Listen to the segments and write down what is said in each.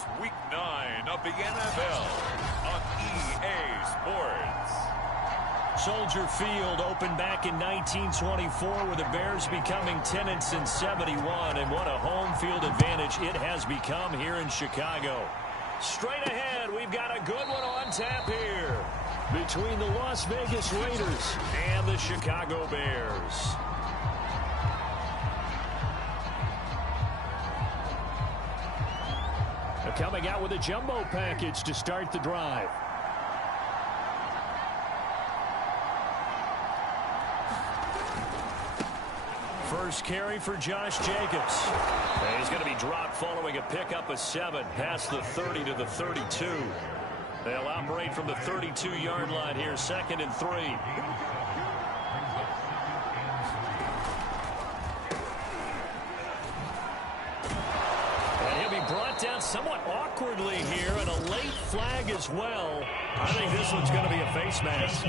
It's Week 9 of the NFL on EA Sports. Soldier Field opened back in 1924 with the Bears becoming 10-71, and what a home field advantage it has become here in Chicago. Straight ahead, we've got a good one on tap here between the Las Vegas Raiders and the Chicago Bears. They're coming out with a jumbo package to start the drive. First carry for Josh Jacobs. And he's going to be dropped following a pickup of 7 past the 30 to the 32. They'll operate from the 32-yard line here, 2nd and 3. And he'll be brought down somewhat awkwardly here, and a late flag as well. I think this one's going to be a face mask.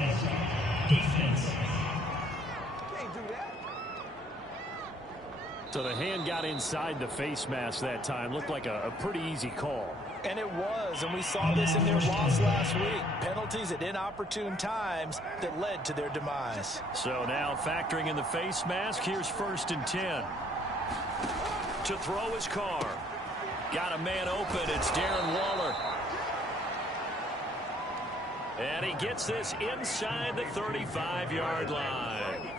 So the hand got inside the face mask that time. Looked like a pretty easy call. And it was, and we saw this in their loss last week. Penalties at inopportune times that led to their demise. So now factoring in the face mask, here's 1st and 10. To throw his car. Got a man open. It's Darren Waller. And he gets this inside the 35-yard line.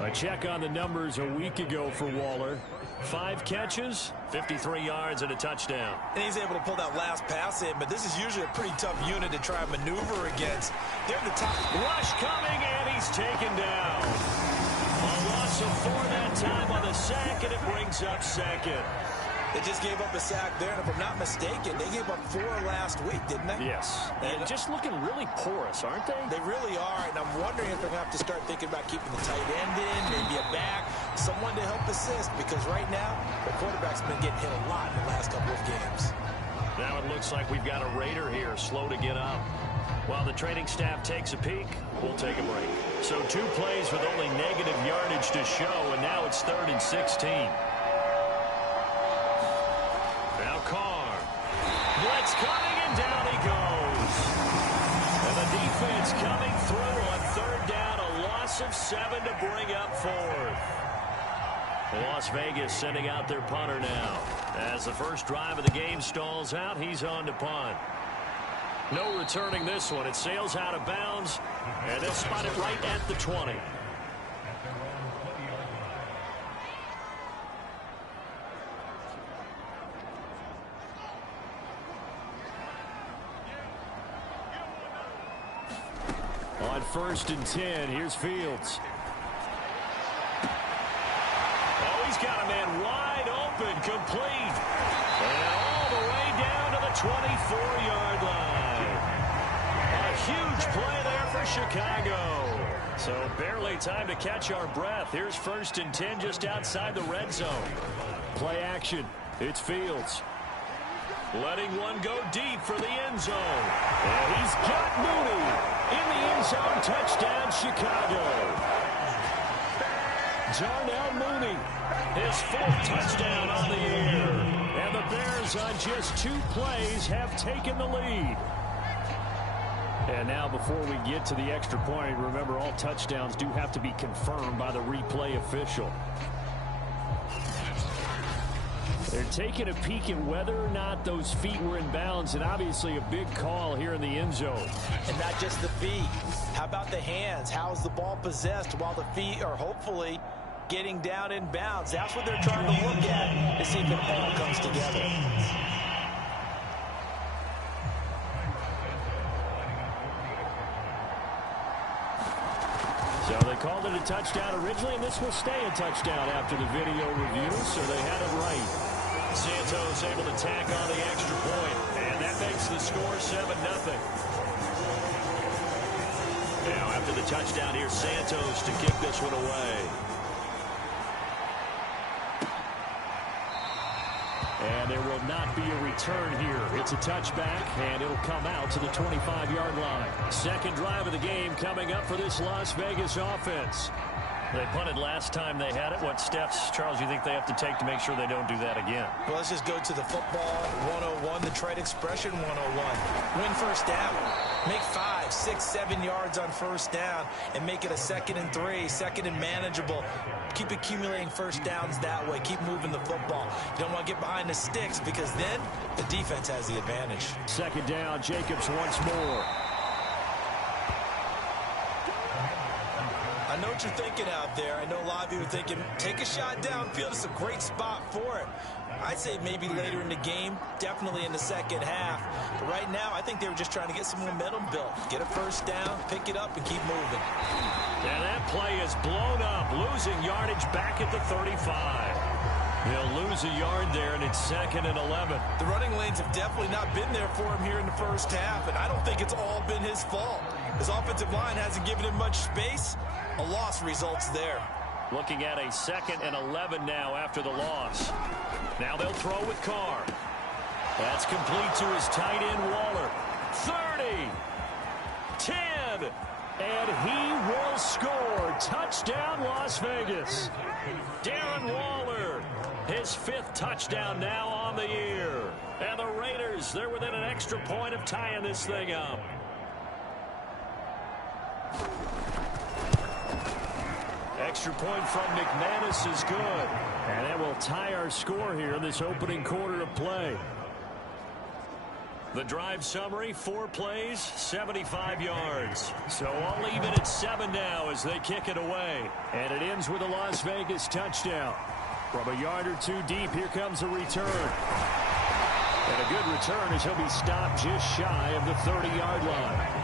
A check on the numbers a week ago for Waller. 5 catches, 53 yards, and a touchdown. And he's able to pull that last pass in, but this is usually a pretty tough unit to try and maneuver against. They're the top. Rush coming, and he's taken down. A loss of 4 that time on the sack, and it brings up 2nd. They just gave up a sack there, and if I'm not mistaken, they gave up 4 last week, didn't they? Yes. And just looking really porous, aren't they? They really are, and I'm wondering if they're going to have to start thinking about keeping the tight end in, maybe a back, someone to help assist, because right now, the quarterback's been getting hit a lot in the last couple of games. Now it looks like we've got a Raider here, slow to get up. While the training staff takes a peek, we'll take a break. So 2 plays with only negative yardage to show, and now it's 3rd and 16. Blitz coming, and down he goes. And the defense coming through on 3rd down, a loss of 7 to bring up 4th. Las Vegas sending out their punter now. As the first drive of the game stalls out, he's on to punt. No returning this one. It sails out of bounds, and they'll spot it right at the 20. On 1st and 10, here's Fields. Oh, he's got a man wide open, complete. And all the way down to the 24-yard line. A huge play there for Chicago. So barely time to catch our breath. Here's 1st and 10 just outside the red zone. Play action. It's Fields. Letting one go deep for the end zone. And he's got Mooney in the end zone. Touchdown, Chicago. Darnell Mooney, his 4th touchdown on the year. And the Bears on just 2 plays have taken the lead. And now before we get to the extra point, remember all touchdowns do have to be confirmed by the replay official. They're taking a peek at whether or not those feet were in bounds, and obviously a big call here in the end zone. And not just the feet. How about the hands? How is the ball possessed while the feet are hopefully getting down in bounds? That's what they're trying to look at to see if it all comes together. So they called it a touchdown originally, and this will stay a touchdown after the video review, so they had it right. Santos able to tack on the extra point, and that makes the score 7-0. Now after the touchdown, here's Santos to kick this one away. And there will not be a return here. It's a touchback, and it'll come out to the 25-yard line. 2nd drive of the game coming up for this Las Vegas offense. They punted last time they had it. What steps, Charles, you think they have to take to make sure they don't do that again? Well, let's just go to the football Detroit Expression 101. Win first down. Make 5, 6, 7 yards on first down and make it a 2nd and 3, 2nd and manageable. Keep accumulating first downs that way. Keep moving the football. You don't want to get behind the sticks because then the defense has the advantage. 2nd down, Jacobs once more. I know what you're thinking out there. I know a lot of you are thinking, take a shot downfield. It's a great spot for it. I'd say maybe later in the game, definitely in the second half. But right now, I think they were just trying to get some momentum built. Get a first down, pick it up, and keep moving. And that play is blown up, losing yardage back at the 35. They'll lose a yard there, and it's 2nd and 11. The running lanes have definitely not been there for him here in the first half, and I don't think it's all been his fault. His offensive line hasn't given him much space. A loss results there. Looking at a 2nd and 11 now after the loss. Now they'll throw with Carr. That's complete to his tight end, Waller. 30, 10, and he will score. Touchdown, Las Vegas. Darren Waller, his 5th touchdown now on the year. And the Raiders, they're within an extra point of tying this thing up. Extra point from McManus is good. And that will tie our score here in this opening quarter of play. The drive summary, 4 plays, 75 yards. So all even at 7 now as they kick it away. And it ends with a Las Vegas touchdown. From a yard or 2 deep, here comes a return. And a good return as he'll be stopped just shy of the 30-yard line.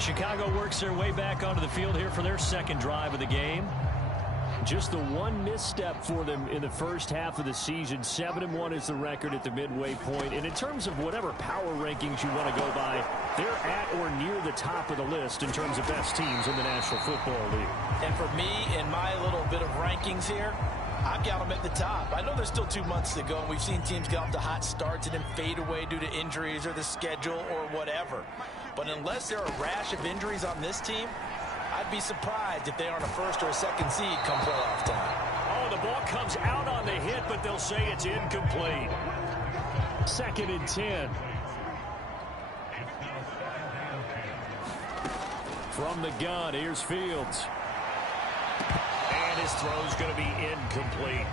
Chicago works their way back onto the field here for their 2nd drive of the game. Just the one misstep for them in the first half of the season. 7-1 is the record at the midway point. And in terms of whatever power rankings you want to go by, they're at or near the top of the list in terms of best teams in the National Football League. And for me, in my little bit of rankings here, I've got them at the top. I know there's still 2 months to go, and we've seen teams get off to hot starts and then fade away due to injuries or the schedule or whatever. But unless there are a rash of injuries on this team, I'd be surprised if they aren't a 1st or a 2nd seed come playoff time. Oh, the ball comes out on the hit, but they'll say it's incomplete. 2nd and 10. From the gun, here's Fields. And his throw's going to be incomplete.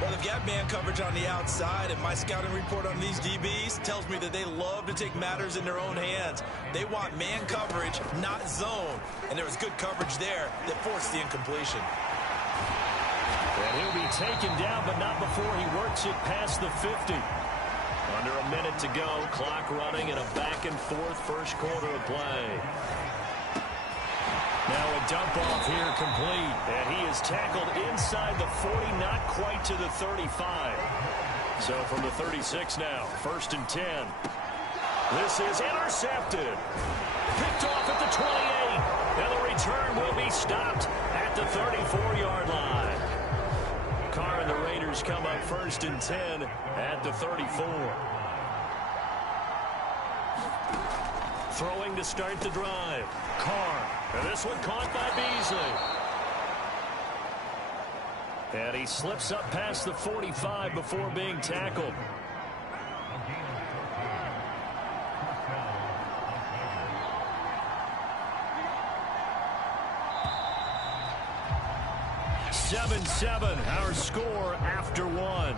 Well, they've got man coverage on the outside, and my scouting report on these DBs tells me that they love to take matters in their own hands. They want man coverage, not zone. And there was good coverage there that forced the incompletion. And he'll be taken down, but not before he works it past the 50. Under a minute to go, clock running, and a back-and-forth first quarter of play. Now a dump off here complete, and he is tackled inside the 40, not quite to the 35. So from the 36 now, 1st and 10. This is intercepted. Picked off at the 28, and the return will be stopped at the 34-yard line. Carr and the Raiders come up 1st and 10 at the 34. Throwing to start the drive. Carr. And this one caught by Beasley. And he slips up past the 45 before being tackled. Seven, our score after 1.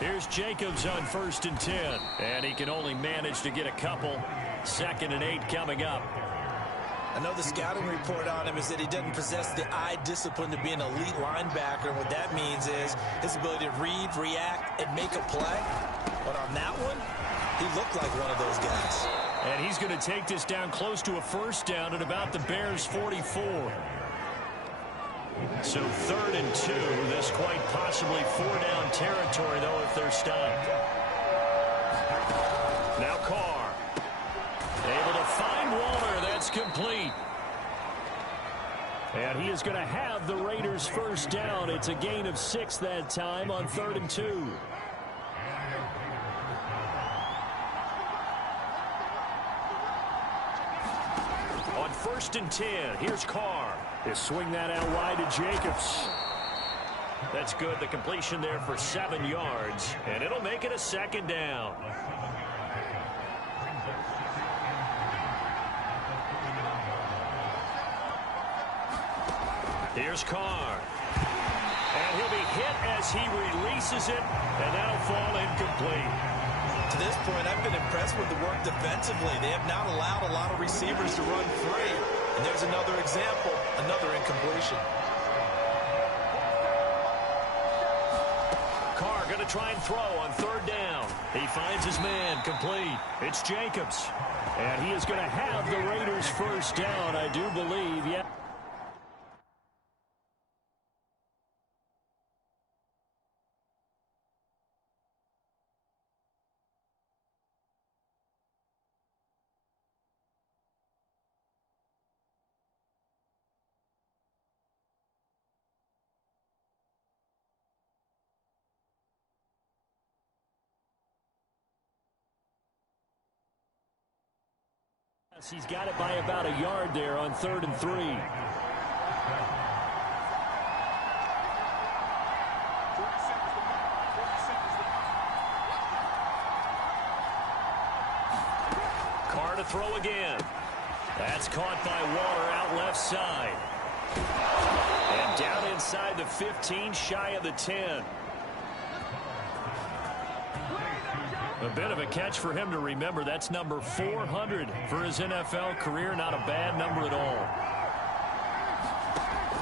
Here's Jacobs on 1st and 10. And he can only manage to get a couple. 2nd and 8 coming up. I know the scouting report on him is that he doesn't possess the eye discipline to be an elite linebacker. And what that means is his ability to read, react, and make a play. But on that one, he looked like one of those guys. And he's going to take this down close to a 1st down at about the Bears' 44. So 3rd and 2. This quite possibly 4-down territory, though, if they're stopped. Now Carr. Able to find Waller. That's complete. And he is going to have the Raiders' 1st down. It's a gain of 6 that time on 3rd and 2. 1st and 10. Here's Carr. They swing that out wide to Jacobs. That's good. The completion there for 7 yards. And it'll make it a 2nd down. Here's Carr. And he'll be hit as he releases it. And that'll fall incomplete. To this point, I've been impressed with the work defensively. They have not allowed a lot of receivers to run free. And there's another example, another incompletion. Carr going to try and throw on 3rd down. He finds his man complete. It's Jacobs. And he is going to have the Raiders' 1st down, I do believe. Yeah. He's got it by about a yard there on 3rd and 3. Carr to throw again. That's caught by Waller out left side. And down inside the 15, shy of the 10. A bit of a catch for him to remember. That's number 400 for his NFL career. Not a bad number at all.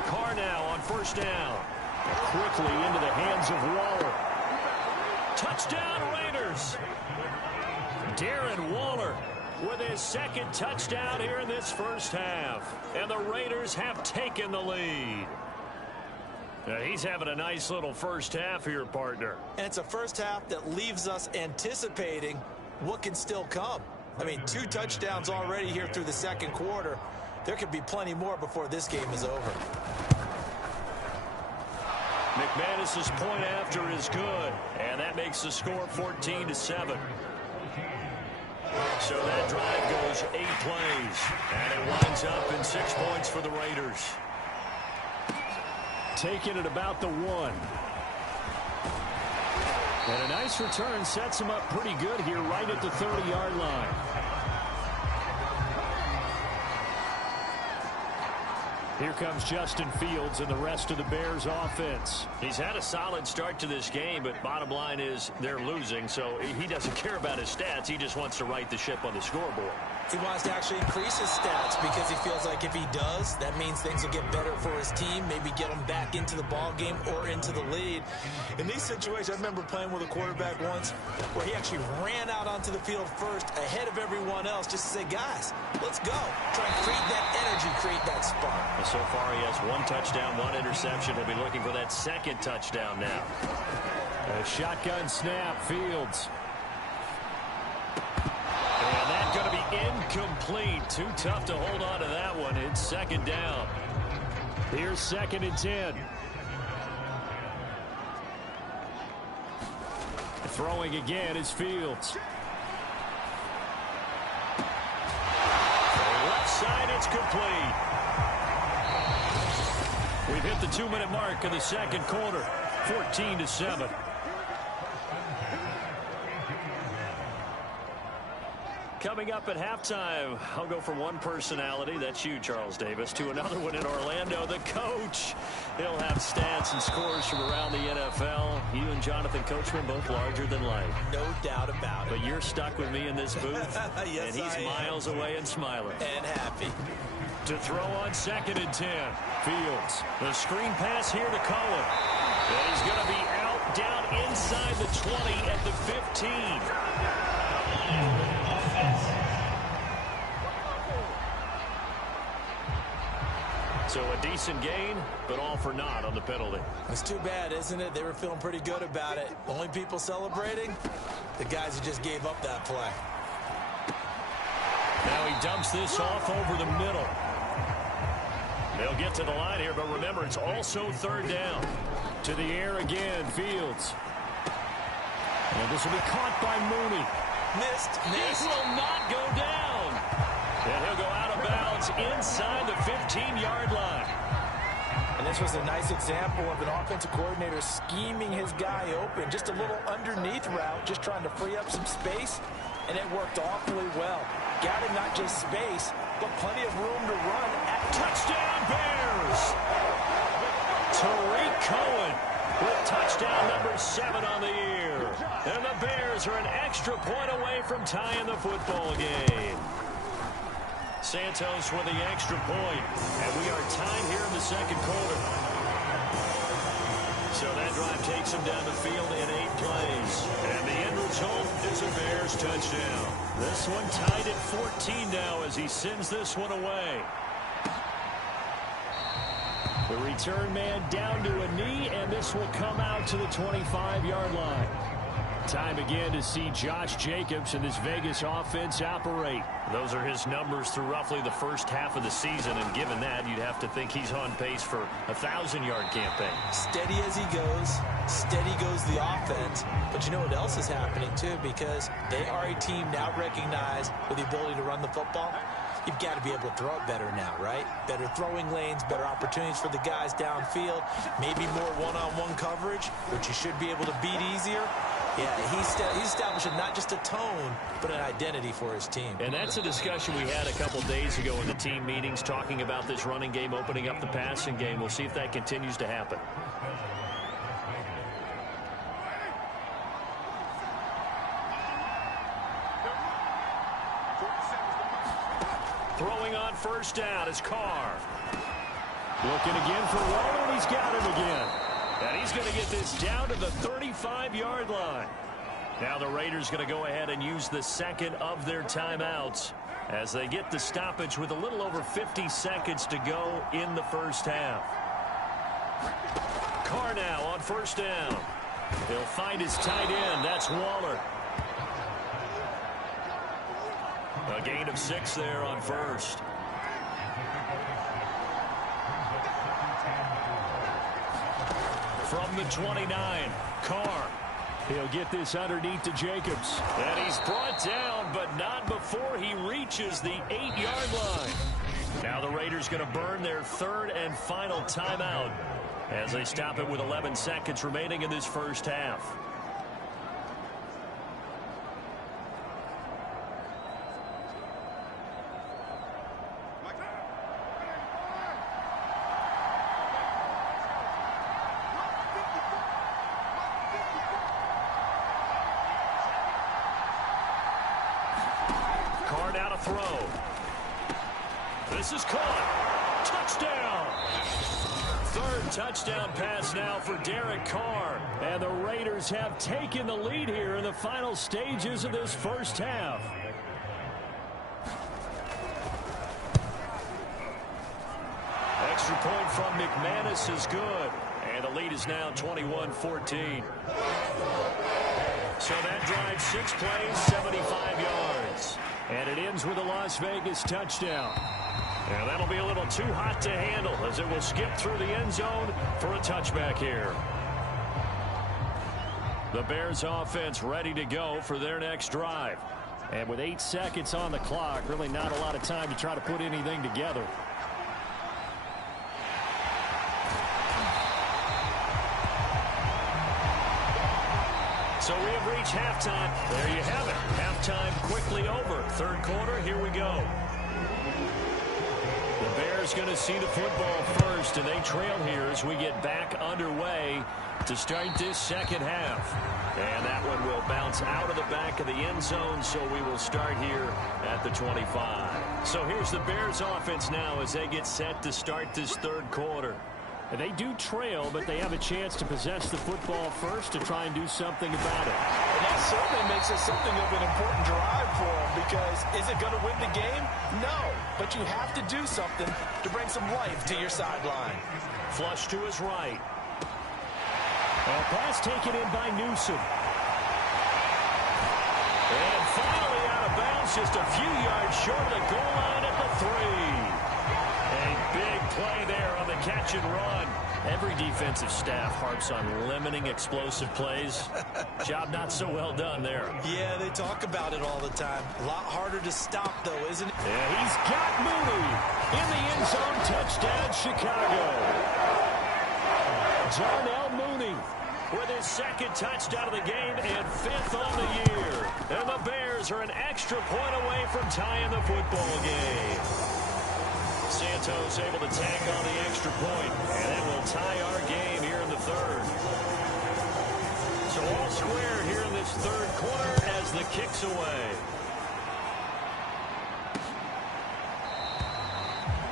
Carr now on 1st down. Quickly into the hands of Waller. Touchdown Raiders. Darren Waller with his 2nd touchdown here in this 1st half. And the Raiders have taken the lead. He's having a nice little 1st half here, partner. And it's a 1st half that leaves us anticipating what can still come. I mean, 2 touchdowns already here through the 2nd quarter. There could be plenty more before this game is over. McManus's point after is good, and that makes the score 14-7. So that drive goes 8 plays, and it winds up in 6 points for the Raiders. Taking it about the 1. And a nice return sets him up pretty good here right at the 30-yard line. Here comes Justin Fields and the rest of the Bears offense. He's had a solid start to this game, but bottom line is they're losing, so he doesn't care about his stats. He just wants to right the ship on the scoreboard. He wants to actually increase his stats because he feels like if he does, that means things will get better for his team, maybe get him back into the ball game or into the lead. In these situations, I remember playing with a quarterback once where he actually ran out onto the field first ahead of everyone else just to say, guys, let's go. Try and create that energy, create that spark. Well, so far he has 1 touchdown, 1 interception. He'll be looking for that 2nd touchdown now. A shotgun snap, Fields. And that's going to be incomplete. Too tough to hold on to that one. It's 2nd down. Here's 2nd and 10. Throwing again is Fields. Left side, it's complete. We've hit the 2-minute mark of the 2nd quarter. 14-7. Coming up at halftime, I'll go from one personality, that's you, Charles Davis, to another one in Orlando, the coach. He'll have stats and scores from around the NFL. You and Jonathan Coachman both larger than life. No doubt about it. But you're stuck with me in this booth, yes, and he's miles away and smiling. And happy. To throw on 2nd and 10, Fields. The screen pass here to Cohen. And he's going to be out down inside the 20 at the 15. So a decent gain, but all for naught on the penalty. It's too bad, isn't it? They were feeling pretty good about it. The only people celebrating, the guys who just gave up that play. Now he dumps this off over the middle. They'll get to the line here, but remember, it's also 3rd down. To the air again, Fields. And this will be caught by Mooney. Missed. This will not go down. And he'll go out of bounds inside the 15-yard line. And this was a nice example of an offensive coordinator scheming his guy open. Just a little underneath route, just trying to free up some space, and it worked awfully well. Got him not just space, but plenty of room to run at touchdown Bears. Tariq Cohen with touchdown number 7 on the year. And the Bears are an extra point away from tying the football game. Santos with the extra point, and we are tied here in the second quarter. So that drive takes him down the field in 8 plays. And the end result is a Bears touchdown. This one tied at 14 now as he sends this one away. The return man down to a knee, and this will come out to the 25-yard line. Time again to see Josh Jacobs and this Vegas offense operate. Those are his numbers through roughly the first half of the season, and given that, you'd have to think he's on pace for a 1,000-yard campaign. Steady as he goes, steady goes the offense. But you know what else is happening, too, because they are a team now recognized with the ability to run the football. You've got to be able to throw it better now, right? Better throwing lanes, better opportunities for the guys downfield, maybe more one-on-one coverage, which you should be able to beat easier. Yeah, he's establishing not just a tone, but an identity for his team. And that's a discussion we had a couple days ago in the team meetings, talking about this running game, opening up the passing game. We'll see if that continues to happen. Throwing on first down is Carr. Looking again for Waller, and he's got him again. And he's going to get this down to the 35-yard line. Now the Raiders going to go ahead and use the second of their timeouts as they get the stoppage with a little over 50 seconds to go in the first half. Carr now on first down. He'll find his tight end. That's Waller. A gain of 6 there on first. From the 29, Carr. He'll get this underneath to Jacobs. And he's brought down, but not before he reaches the 8-yard line. Now the Raiders going to burn their third and final timeout as they stop it with 11 seconds remaining in this first half. Throw. This is caught. Touchdown. Third touchdown pass now for Derek Carr. And the Raiders have taken the lead here in the final stages of this first half. Extra point from McManus is good. And the lead is now 21-14. So that drive, 6 plays, 75 yards. And it ends with a Las Vegas touchdown. And that'll be a little too hot to handle as it will skip through the end zone for a touchback here. The Bears offense ready to go for their next drive. And with 8 seconds on the clock, really not a lot of time to try to put anything together. So we have reached halftime. There you have it. Halftime quickly over. Third quarter, here we go. The Bears going to see the football first, and they trail here as we get back underway to start this second half. And that one will bounce out of the back of the end zone, so we will start here at the 25. So here's the Bears offense now as they get set to start this third quarter. And they do trail, but they have a chance to possess the football first to try and do something about it. And that certainly makes it something of an important drive for them, because is it going to win the game? No, but you have to do something to bring some life to your sideline. Flush to his right. A pass taken in by Newsom. And finally out of bounds, just a few yards short of the goal line at the 3. A big play there on the catch and run. Every defensive staff harps on limiting explosive plays. Job not so well done there. Yeah, they talk about it all the time. A lot harder to stop, though, isn't it? Yeah, he's got Mooney in the end zone. Touchdown, Chicago. Darnell Mooney with his second touchdown of the game and 5th on the year. And the Bears are an extra point away from tying the football game. Santos able to tack on the extra point, and it will tie our game here in the third. So all square here in this third quarter as the kick's away.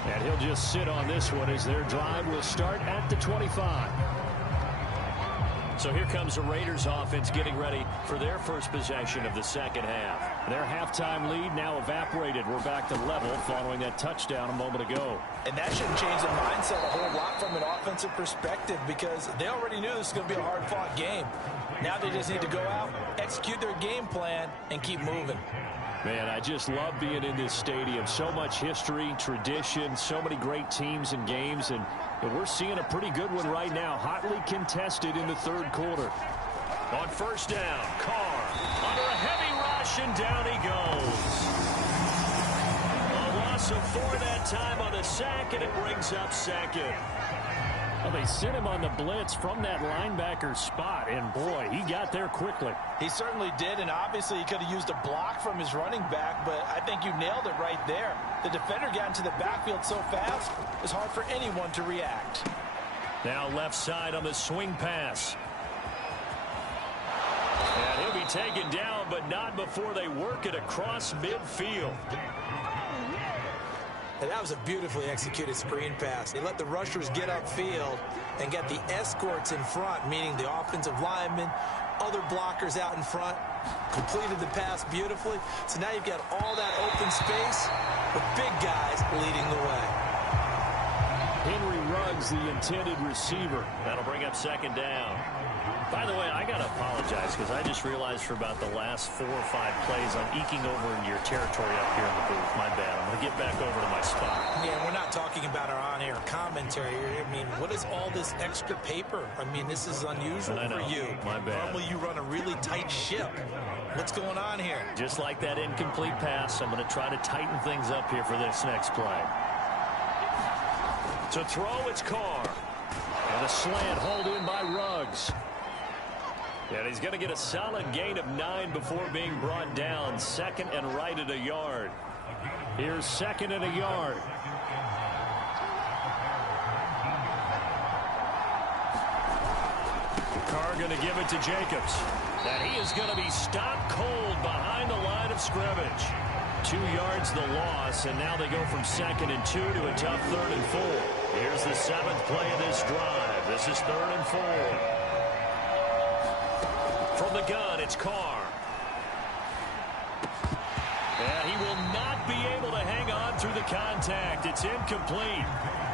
And he'll just sit on this one as their drive will start at the 25. So here comes the Raiders offense getting ready for their first possession of the second half. Their halftime lead now evaporated. We're back to level following that touchdown a moment ago. And that shouldn't change the mindset a whole lot from an offensive perspective because they already knew this was going to be a hard-fought game. Now they just need to go out, execute their game plan, and keep moving. Man, I just love being in this stadium. So much history, tradition, so many great teams and games, and we're seeing a pretty good one right now. Hotly contested in the third quarter. On first down, Carr under a heavy rush, and down he goes. A loss of 4 that time on the sack, and it brings up second. Well, they sent him on the blitz from that linebacker spot, and boy, he got there quickly. He certainly did, and obviously he could have used a block from his running back, but I think you nailed it right there. The defender got into the backfield so fast, it's hard for anyone to react. Now left side on the swing pass. And he'll be taken down, but not before they work it across midfield. And that was a beautifully executed screen pass. They let the rushers get upfield and get the escorts in front, meaning the offensive linemen, other blockers out in front, completed the pass beautifully. So now you've got all that open space with big guys leading the way. Henry Ruggs, the intended receiver. That'll bring up second down. By the way, I got to apologize because I just realized for about the last 4 or 5 plays I'm eking over into your territory up here in the booth. My bad. I'm going to get back over to my spot. Yeah, we're not talking about our on-air commentary. I mean, what is all this extra paper? I mean, this is unusual for you. My bad. Normally you run a really tight ship. What's going on here? Just like that incomplete pass, I'm going to try to tighten things up here for this next play. To throw, it's Carr. And a slant hauled in by Ruggs. And he's going to get a solid gain of 9 before being brought down. Second and right at a yard. Here's second and a yard. Carr going to give it to Jacobs. And he is going to be stopped cold behind the line of scrimmage. 2 yards the loss, and now they go from 2nd and 2 to a tough 3rd and 4. Here's the 7th play of this drive. This is 3rd and 4. From the gun, it's Carr. And he will not be able to hang on through the contact. It's incomplete.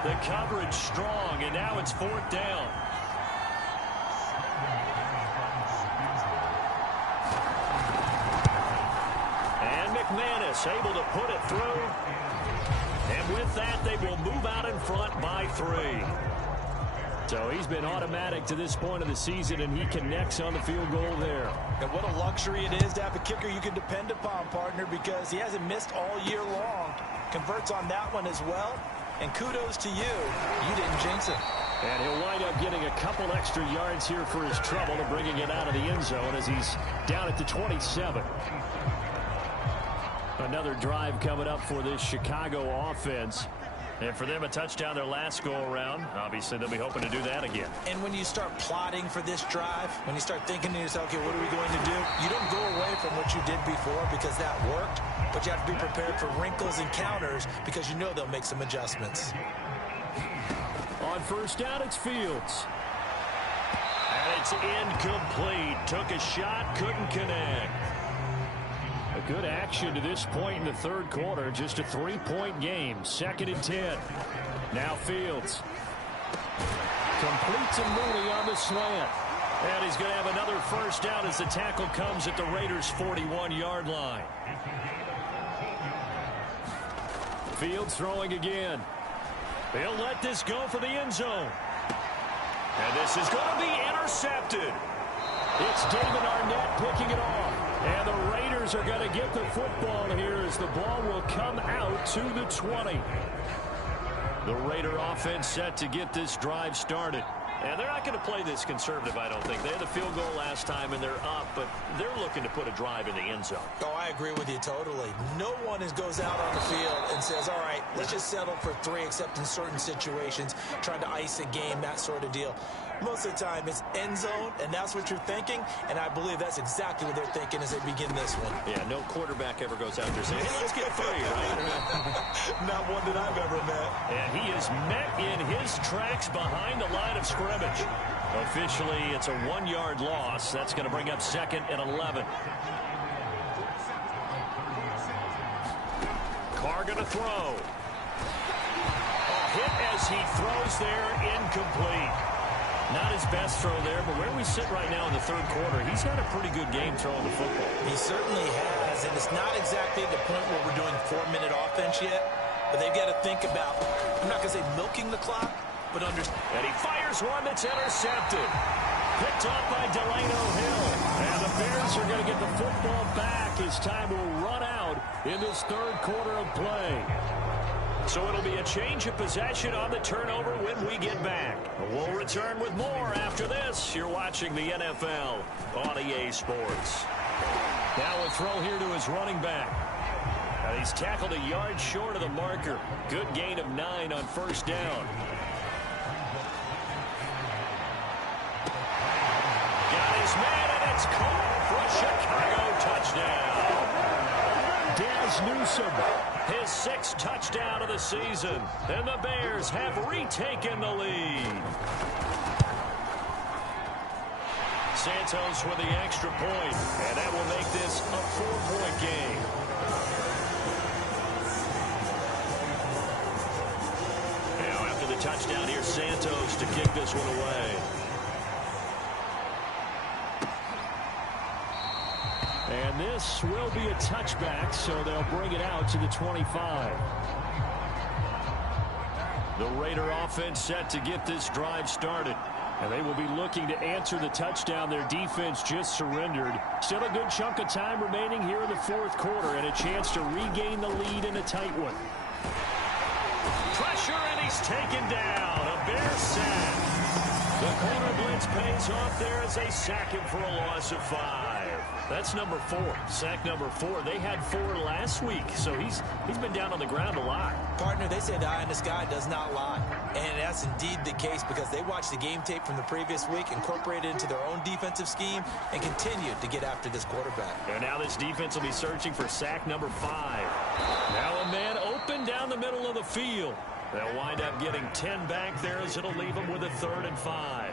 The coverage strong, and now it's 4th down. And McManus able to put it through. And with that, they will move out in front by 3. So he's been automatic to this point of the season, and he connects on the field goal there. And what a luxury it is to have a kicker you can depend upon, partner, because he hasn't missed all year long. Converts on that one as well. And kudos to you. You didn't jinx it. And he'll wind up getting a couple extra yards here for his trouble and bringing it out of the end zone as he's down at the 27. Another drive coming up for this Chicago offense. And for them, a touchdown their last go-around. Obviously, they'll be hoping to do that again. And when you start plotting for this drive, when you start thinking to yourself, okay, what are we going to do? You don't go away from what you did before because that worked, but you have to be prepared for wrinkles and counters because you know they'll make some adjustments. On first down, it's Fields. And it's incomplete. Took a shot, couldn't connect. A good action to this point in the third quarter. Just a 3-point game. 2nd and 10. Now Fields. Completes a Mooney on the slant. And he's going to have another first down as the tackle comes at the Raiders' 41-yard line. Fields throwing again. They'll let this go for the end zone. And this is going to be intercepted. It's David Arnett picking it off. And the Raiders are going to get the football here as the ball will come out to the 20. The Raider offense set to get this drive started. And they're not going to play this conservative, I don't think. They had the field goal last time, and they're up, but they're looking to put a drive in the end zone. Oh, I agree with you totally. No one goes out on the field and says, all right, let's just settle for 3, except in certain situations, trying to ice a game, that sort of deal. Most of the time, it's end zone, and that's what you're thinking, and I believe that's exactly what they're thinking as they begin this one. Yeah, no quarterback ever goes out there saying, hey, let's get 3, right? Not one that I've ever met. And he is met in his tracks behind the line of scrimmage. Officially, it's a 1-yard loss. That's going to bring up 2nd and 11. Carr going to throw. A hit as he throws there, incomplete. Not his best throw there, but where we sit right now in the 3rd quarter, he's had a pretty good game throwing the football. He certainly has, and it's not exactly the point where we're doing 4-minute offense yet, but they've got to think about, I'm not going to say milking the clock, but and he fires one that's intercepted. Picked off by Delano Hill. And the Bears are going to get the football back as time will run out in this 3rd quarter of play. So it'll be a change of possession on the turnover when we get back. We'll return with more after this. You're watching the NFL on EA Sports. Now a throw here to his running back. And he's tackled a yard short of the marker. Good gain of 9 on 1st down. Got his man, and it's caught for a Chicago touchdown. Daz Newsome. His 6th touchdown of the season. And the Bears have retaken the lead. Santos with the extra point. And that will make this a 4-point game. Now after the touchdown, here's Santos to kick this one away. And this will be a touchback, so they'll bring it out to the 25. The Raider offense set to get this drive started. And they will be looking to answer the touchdown their defense just surrendered. Still a good chunk of time remaining here in the 4th quarter and a chance to regain the lead in a tight one. Pressure, and he's taken down. A Bears sack. The corner blitz pays off there as they sack him for a loss of 5. That's number 4. Sack number 4. They had 4 last week, so he's been down on the ground a lot. Partner, they say the eye in the sky does not lie. And that's indeed the case because they watched the game tape from the previous week, incorporated it into their own defensive scheme, and continued to get after this quarterback. And now this defense will be searching for sack number 5. Now a man open down the middle of the field. They'll wind up getting 10 back there as it'll leave them with a 3rd and 5.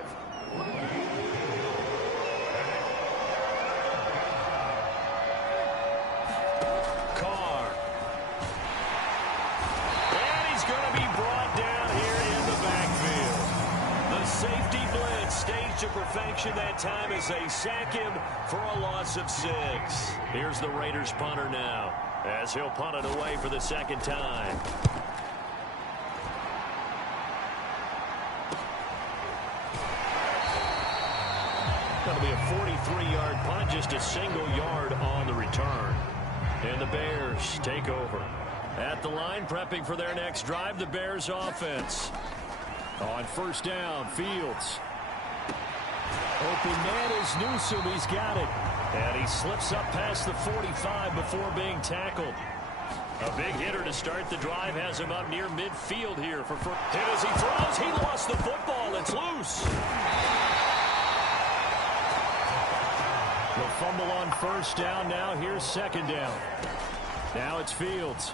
Carr. And he's going to be brought down here in the backfield. The safety blitz staged to perfection that time as they sack him for a loss of 6. Here's the Raiders punter now as he'll punt it away for the 2nd time. Going to be a 43-yard punt, just a single yard on the return. And the Bears take over. At the line, prepping for their next drive, the Bears offense. On 1st down, Fields. Open man is Newsome. He's got it. And he slips up past the 45 before being tackled. A big hitter to start the drive has him up near midfield here. For hit as he throws. He lost the football. It's loose. The fumble on 1st down. Now here's 2nd down. Now it's Fields.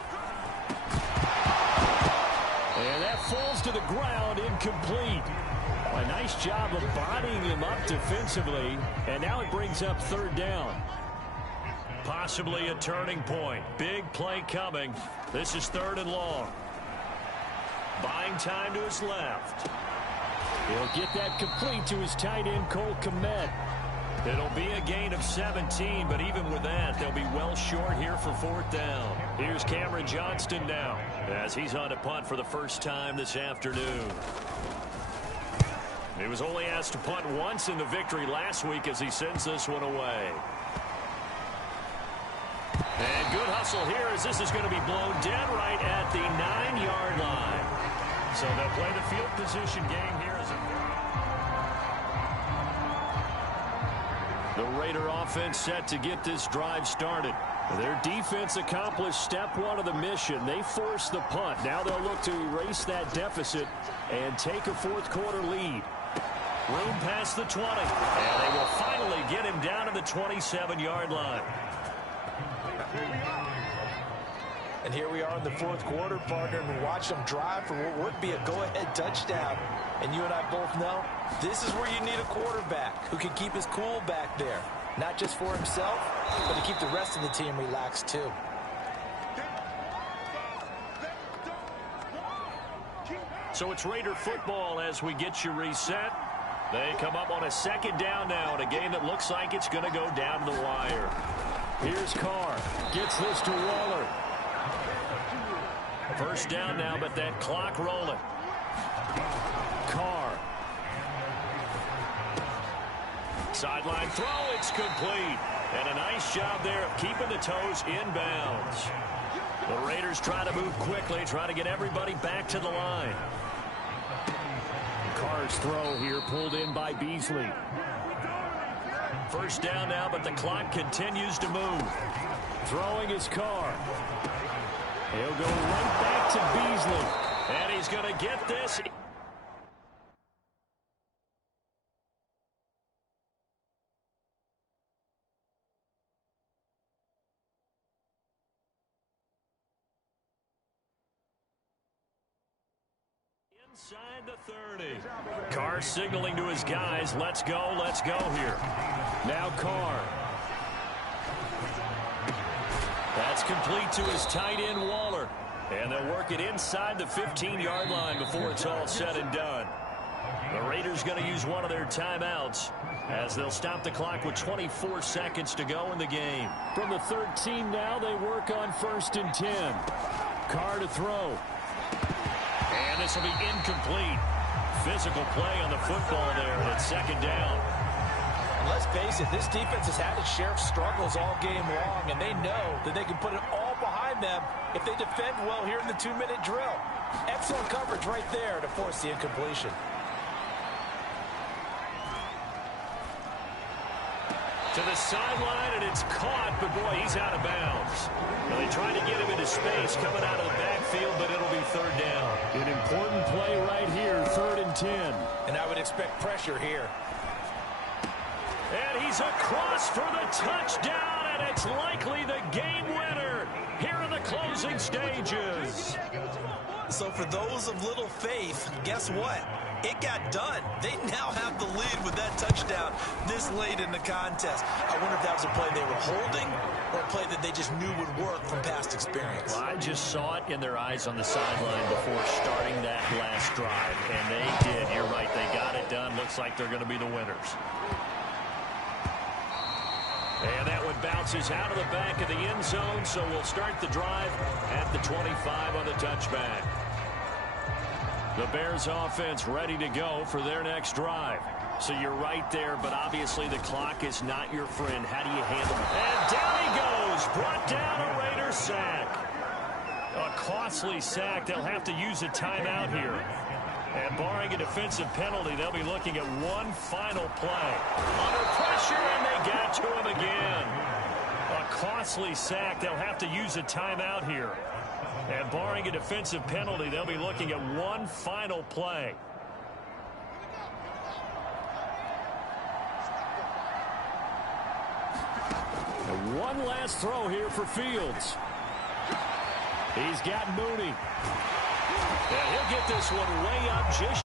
And that falls to the ground, incomplete. A nice job of bodying him up defensively. And now it brings up 3rd down. Possibly a turning point. Big play coming. This is 3rd and long. Buying time to his left. He'll get that complete to his tight end, Cole Kmet. It'll be a gain of 17, but even with that, they'll be well short here for 4th down. Here's Cameron Johnston now as he's on to punt for the first time this afternoon. He was only asked to punt once in the victory last week as he sends this one away. And good hustle here as this is going to be blown dead right at the 9-yard line. So they'll play the field position game here as the Raider offense set to get this drive started. Their defense accomplished step one of the mission. They forced the punt. Now they'll look to erase that deficit and take a fourth-quarter lead. Room past the 20. And they will finally get him down to the 27-yard line. And here we are in the fourth quarter, partner, and watch them drive for what would be a go-ahead touchdown. And you and I both know this is where you need a quarterback who can keep his cool back there. Not just for himself, but to keep the rest of the team relaxed too. So it's Raider football as we get you reset. They come up on a second down now in a game that looks like it's going to go down to the wire. Here's Carr. Gets this to Waller. First down now, but that clock rolling. Carr. Sideline throw, it's complete. And a nice job there of keeping the toes inbounds. The Raiders try to move quickly, try to get everybody back to the line. Carr's throw here pulled in by Beasley. First down now, but the clock continues to move. Throwing his Carr. He'll go right back to Beasley. And he's going to get this. Inside the 30. Carr signaling to his guys, let's go here. Now Carr. That's complete to his tight end, Waller. And they'll work it inside the 15-yard line before it's all said and done. The Raiders going to use one of their timeouts as they'll stop the clock with 24 seconds to go in the game. From the 13 now, they work on 1st and 10. Carr to throw. And this will be incomplete. Physical play on the football there, and it's second down. And let's face it, this defense has had its share of struggles all game long, and they know that they can put it all behind them if they defend well here in the 2-minute drill. Excellent coverage right there to force the incompletion. To the sideline, and it's caught, but boy, he's out of bounds. Well, they tried to get him into space coming out of the backfield, but it'll be third down. An important play right here, 3rd and 10. And I would expect pressure here. And he's across for the touchdown, and it's likely the game winner here in the closing stages. So for those of little faith, guess what? It got done. They now have the lead with that touchdown this late in the contest. I wonder if that was a play they were holding or a play that they just knew would work from past experience. Well, I just saw it in their eyes on the sideline before starting that last drive, and they did. You're right. They got it done. Looks like they're going to be the winners. And that one bounces out of the back of the end zone, so we'll start the drive at the 25 on the touchback. The Bears offense ready to go for their next drive. So you're right there, but obviously the clock is not your friend. How do you handle it? And down he goes. Brought down a Raider sack. A costly sack. They'll have to use a timeout here. And barring a defensive penalty, they'll be looking at one final play. Under pressure, and they got to him again. A costly sack. They'll have to use a timeout here. And barring a defensive penalty, they'll be looking at one final play. And one last throw here for Fields. He's got Mooney. And he'll get this one way up just